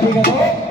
Gracias.